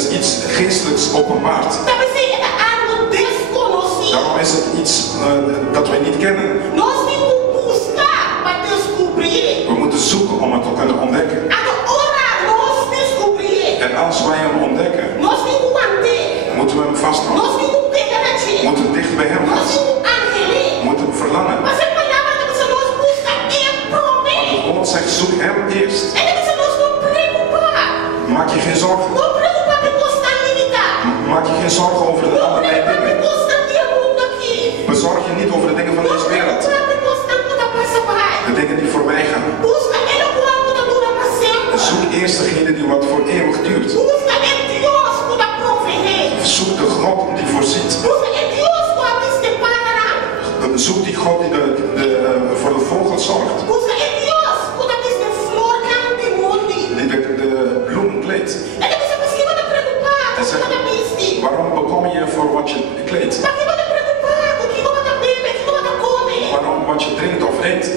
is iets geestelijks openbaard. Daarom is het iets dat wij niet kennen. We moeten zoeken om het te kunnen ontdekken. En als wij hem ontdekken, moeten we hem vasthouden. We moeten dicht bij hem gaan. We moeten hem verlangen. Want het woord zegt, zoek hem eerst. Maak je geen zorgen. Maak je geen zorgen over de allerlei dingen. Bezorg je niet over de dingen van deze wereld. De dingen die voorbij gaan. Zoek eerst degene die wat voor eeuwig duurt. Zoek de God die voorziet. Zoek die God die voor de vogels zorgt. Die de bloemen kleedt. En zegt, waarom bekommer je voor wat je kleedt? Waarom wat je drinkt of eet?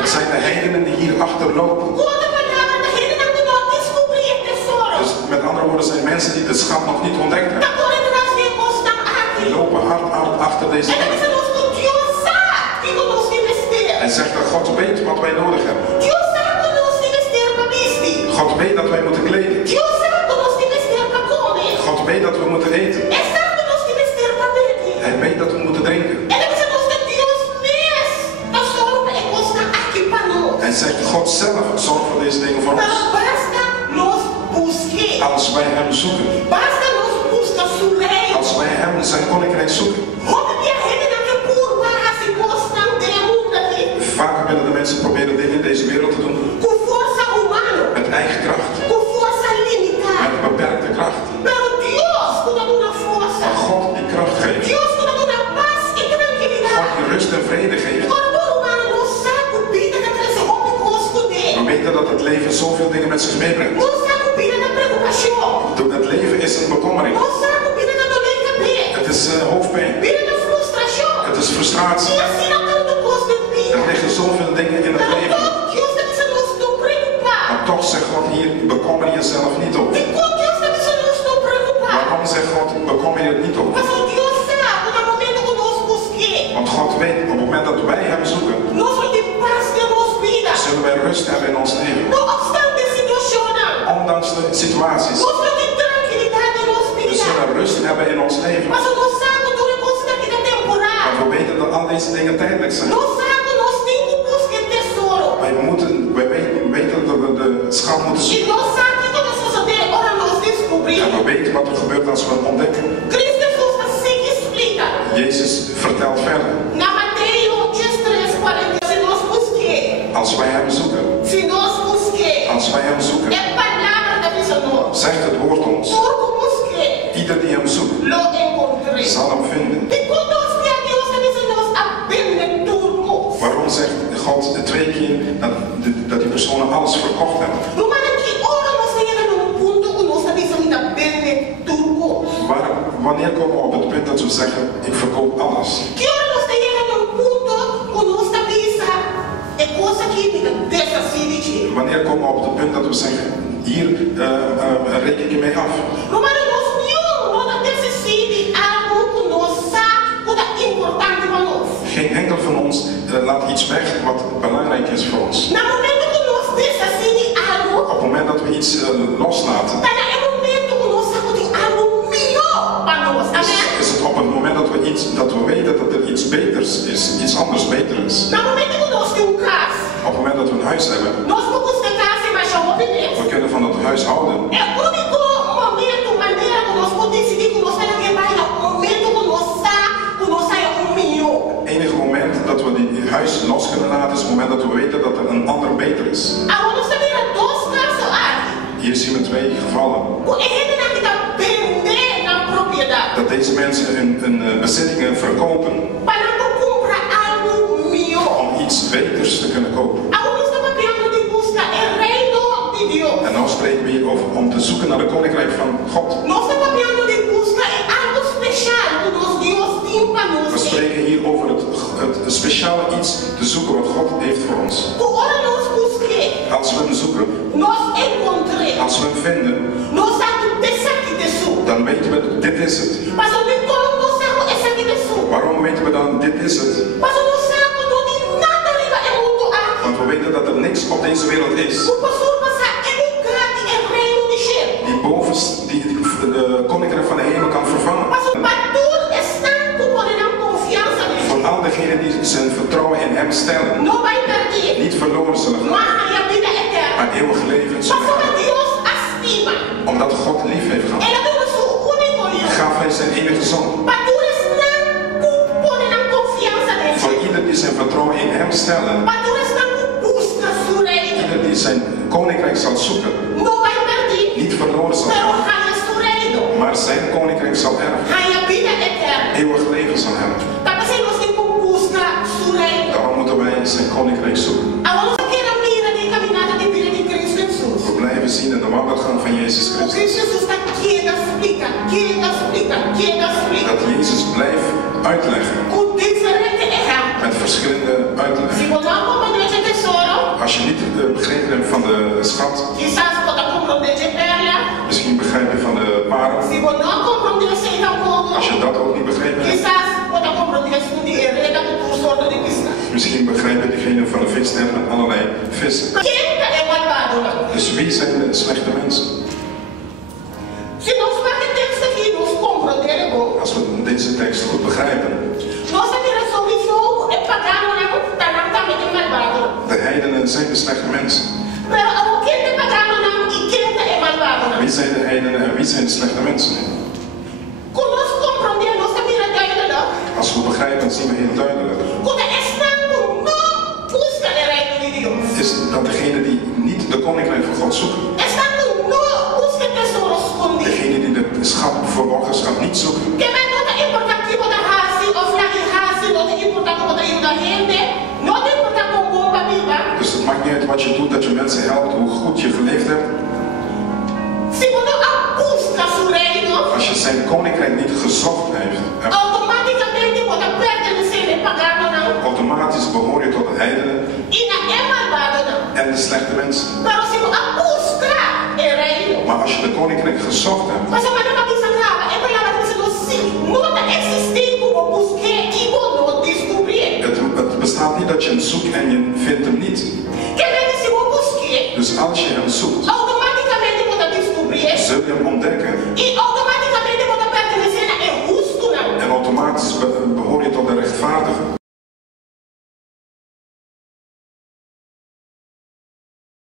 Het zijn de heidenen die hier achterlopen. Dus met andere woorden zijn mensen die de schat nog niet ontdekt hebben. Die lopen hard achter deze dingen. En zegt dat God weet wat wij nodig hebben. God weet dat wij moeten kleden. God weet dat we moeten eten. Hij weet dat we moeten drinken. En zegt God zelf, zorg voor deze dingen voor ons. Als wij hem zoeken. Als wij hem zijn koninkrijk zoeken. Vaak willen de mensen proberen dingen in deze wereld te doen. Met eigen kracht. Met beperkte kracht. Maar God die kracht geeft. God die rust en vrede geeft. We weten dat het leven zoveel dingen met zich meebrengt. Door het leven is een bekommering. Het is hoofdpijn. Het is frustratie. Er liggen zoveel dingen in het leven. Maar toch zegt God hier, bekommer jezelf niet op. Waarom zegt God, bekommer je het niet op? Want God weet, op het moment dat wij hem zoeken, zullen wij rust hebben in ons leven. Ondanks de situaties. We zullen rust hebben in ons leven. Want we weten dat al deze dingen tijdelijk zijn. Wij weten dat we de schat moeten zoeken. En we weten wat er gebeurt als we het ontdekken. Jezus vertelt verder. Als wij hem zoeken. Als wij hem zoeken. Zegt het woord ons. Ieder die hem zoekt, zal hem vinden. Waarom zegt God de 2 keer dat die personen alles verkocht hebben? Wanneer komen we op het punt dat we zeggen, ik verkoop alles? Wanneer komen we op het punt dat we zeggen, hier reken ik mee af? Geen enkel van ons laat iets weg wat belangrijk is voor ons. Op het moment dat we iets loslaten, is het op het moment dat we weten dat er iets beters is, iets anders beter is. Op het moment dat we een huis hebben, we kunnen van dat huis houden. Het enige moment dat we die huis los kunnen laten is het moment dat we weten dat er een ander beter is. Hier zien we 2 gevallen. Dat deze mensen hun bezittingen verkopen om iets beters te kunnen kopen. En nou spreken we hier over om te zoeken naar de koninkrijk van God. We spreken hier over het speciale iets te zoeken wat God heeft voor ons. Als we hem zoeken, als we hem vinden, dan weten we, dit is het. Waarom weten we dan, dit is het? Want we weten dat er niks op deze wereld is die boven de koninkrijk van de hemel kan vervangen. Voor al diegenen die zijn vertrouwen in hem stellen, niet verloren zullen gaan, maar eeuwig leven zullen hebben. Omdat God lief heeft gehad, gaf hij zijn enige zoon. Voor ieder die zijn vertrouwen in hem stellen, ieder die zijn koninkrijk zal zoeken, niet verloren zal gaan, maar zijn koninkrijk zal erven, eeuwig leven zal hebben. Daarom moeten wij zijn koninkrijk zoeken. We blijven zien in de wandelgang van Jezus Christus dat Jezus blijft uitleggen met verschillende uitleggen. Als je niet begrepen hebt van de schat, misschien begrijp je van de parel. Als je dat ook niet begrepen hebt, misschien begrijp je degene van de visnet met allerlei vissen. Dus wie zijn de slechte mensen? Als we deze tekst goed begrijpen, de heidenen zijn de slechte mensen. Wie zijn de heidenen en wie zijn de slechte mensen? Als we begrijpen, zien we heel duidelijk. Is dat degene die niet de koninkrijk van God zoeken, degene die de schat, verborgen schat niet zoeken, dus het maakt niet uit wat je doet, dat je mensen helpt, hoe goed je geleefd hebt. Als je zijn koninkrijk niet gezocht heeft, automatisch behoor je tot de heidenen en de slechte mensen. Maar als je de koninkrijk gezocht hebt, het bestaat niet dat je hem zoekt en je vindt hem niet. Dus als je hem zoekt, zul je hem ontdekken.